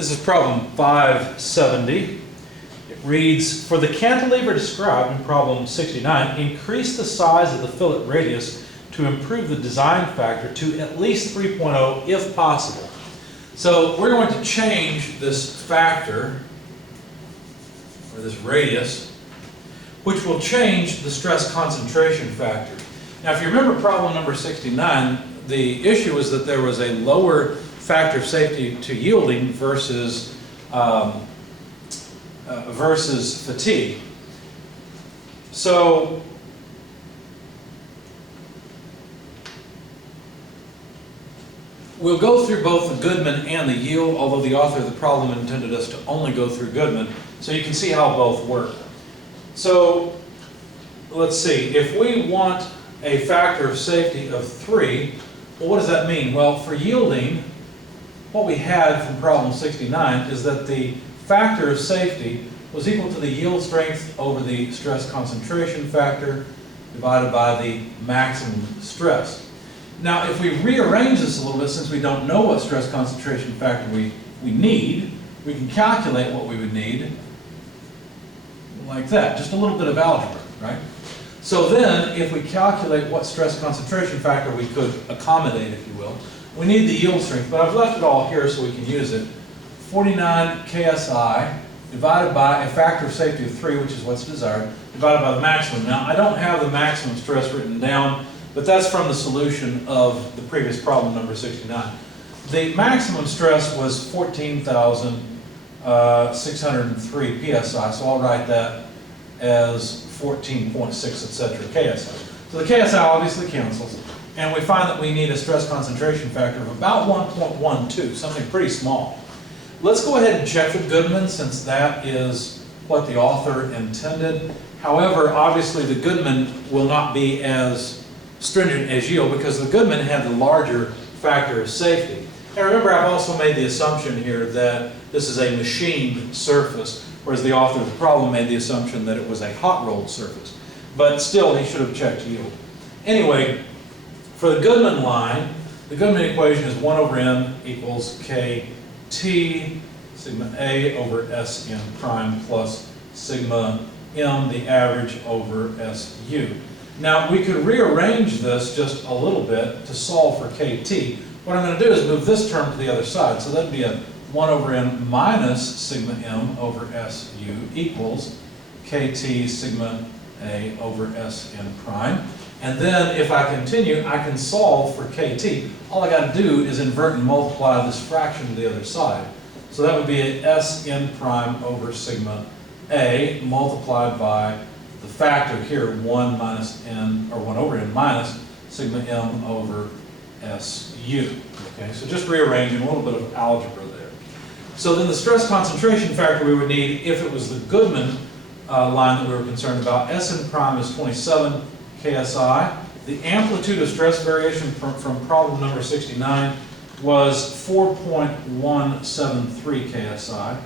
This is problem 570. It reads, for the cantilever described in problem 69, increase the size of the fillet radius to improve the design factor to at least 3.0 if possible. So we're going to change this factor, or this radius, which will change the stress concentration factor. Now if you remember problem number 69, the issue was that there was a lower factor of safety to yielding versus fatigue. So we'll go through both the Goodman and the yield, although the author of the problem intended us to only go through Goodman, so you can see how both work. So let's see, if we want a factor of safety of 3, well, what does that mean? Well, for yielding, what we had from problem 69 is that the factor of safety was equal to the yield strength over the stress concentration factor divided by the maximum stress. Now, if we rearrange this a little bit, since we don't know what stress concentration factor we need, we can calculate what we would need like that, just a little bit of algebra, right? So then, if we calculate what stress concentration factor we could accommodate, if you will, we need the yield strength, but I've left it all here so we can use it. 49 KSI divided by a factor of safety of 3, which is what's desired, divided by the maximum. Now, I don't have the maximum stress written down, but that's from the solution of the previous problem, number 69. The maximum stress was 14,603 PSI, so I'll write that as 14.6, etc. KSI. So the KSI obviously cancels, and we find that we need a stress concentration factor of about 1.12, something pretty small. Let's go ahead and check the Goodman, since that is what the author intended. However, obviously the Goodman will not be as stringent as yield because the Goodman had the larger factor of safety. And remember, I've also made the assumption here that this is a machined surface, whereas the author of the problem made the assumption that it was a hot-rolled surface. But still, he should have checked yield. Anyway, for the Goodman line, the Goodman equation is 1 over n equals kt sigma a over Sn prime plus sigma m, the average over Su. Now, we could rearrange this just a little bit to solve for kt. What I'm going to do is move this term to the other side. So that'd be a 1 over n minus sigma m over Su equals kt sigma a over Sn prime. And then if I continue, I can solve for kt. All I got to do is invert and multiply this fraction to the other side. So that would be a Sn prime over sigma a multiplied by the factor here, 1 minus n, or 1 over n minus sigma m over Su. Okay, so just rearranging a little bit of algebra there. So then the stress concentration factor we would need, if it was the Goodman line that we were concerned about, Sn prime is 27 KSI. The amplitude of stress variation from problem number 69 was 4.173 KSI.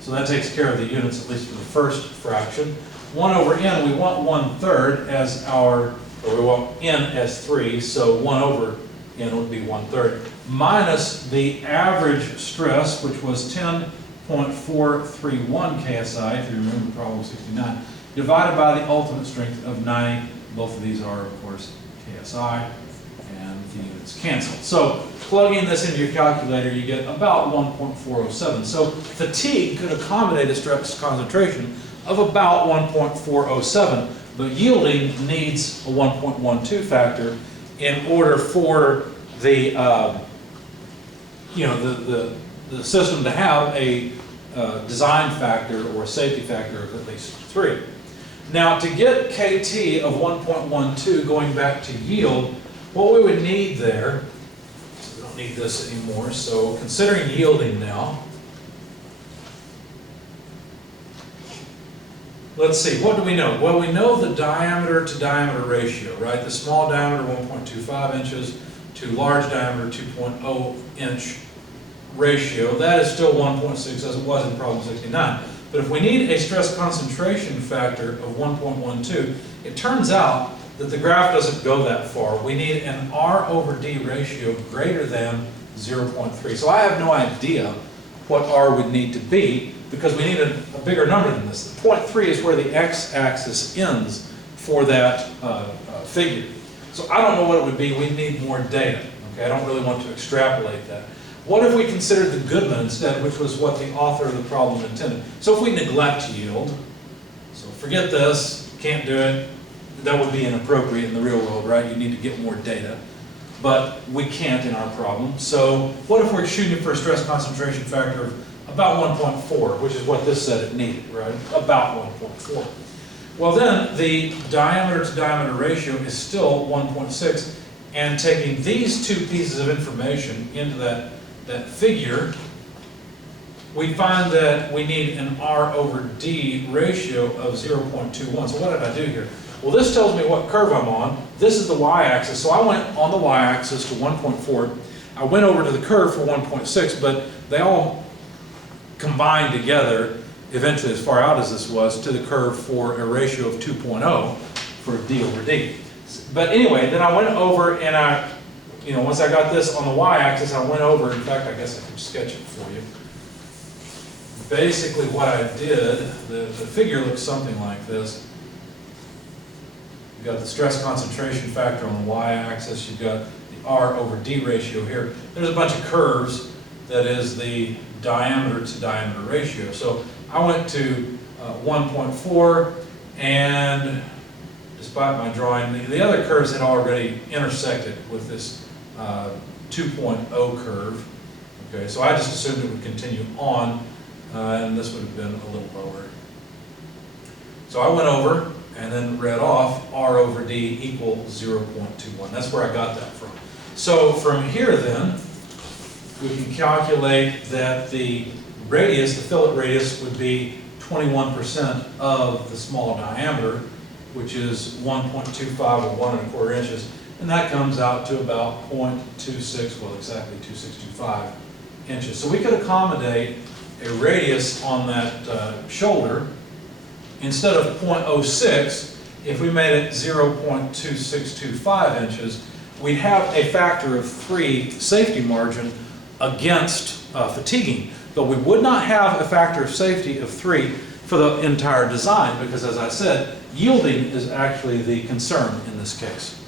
So that takes care of the units, at least for the first fraction. 1 over n, we want 1/3 as our, or we want n as 3, so 1 over n would be 1/3, minus the average stress, which was 10.431 KSI, if you remember problem 69, divided by the ultimate strength of 90. Both of these are, of course, KSI, and the units cancel. So plugging this into your calculator, you get about 1.407. So fatigue could accommodate a stress concentration of about 1.407, but yielding needs a 1.12 factor in order for the the system to have a design factor or safety factor of at least 3. Now, to get kt of 1.12 going back to yield, what we would need there, so we don't need this anymore, so considering yielding now, let's see, what do we know? Well, we know the diameter to diameter ratio, right? The small diameter, 1.25 inches, to large diameter, 2.0 inch ratio. That is still 1.6 as it was in problem 69. But if we need a stress concentration factor of 1.12, it turns out that the graph doesn't go that far. We need an R over D ratio greater than 0.3. So I have no idea what R would need to be, because we need a bigger number than this. 0.3 is where the x-axis ends for that figure. So I don't know what it would be. We need more data. Okay, I don't really want to extrapolate that. What if we considered the Goodman instead, which was what the author of the problem intended? So if we neglect yield, so forget this, can't do it, that would be inappropriate in the real world, right? You need to get more data. But we can't in our problem. So what if we're shooting for a stress concentration factor of about 1.4, which is what this said it needed, right? About 1.4. Well then, the diameter to diameter ratio is still 1.6, and taking these two pieces of information into that figure, we find that we need an R over D ratio of 0.21. So what did I do here? Well, this tells me what curve I'm on. This is the y-axis. So I went on the y-axis to 1.4. I went over to the curve for 1.6, but they all combined together, eventually as far out as this was, to the curve for a ratio of 2.0 for D over D. But anyway, then I went over and once I got this on the y-axis, I went over, in fact, I guess I can sketch it for you. Basically what I did, the figure looks something like this. You've got the stress concentration factor on the y-axis, you've got the R over D ratio here. There's a bunch of curves that is the diameter to diameter ratio. So I went to 1.4, and despite my drawing, the other curves had already intersected with this 2.0 curve. Okay, so I just assumed it would continue on, and this would have been a little lower. So I went over and then read off R over D equals 0.21. That's where I got that from. So from here then, we can calculate that the radius, the fillet radius, would be 21% of the small diameter, which is 1.25 or 1¼ inches. And that comes out to about 0.26, well exactly 2625 inches. So we could accommodate a radius on that shoulder. Instead of 0.06, if we made it 0.2625 inches, we'd have a factor of 3 safety margin against fatiguing. But we would not have a factor of safety of 3 for the entire design, because as I said, yielding is actually the concern in this case.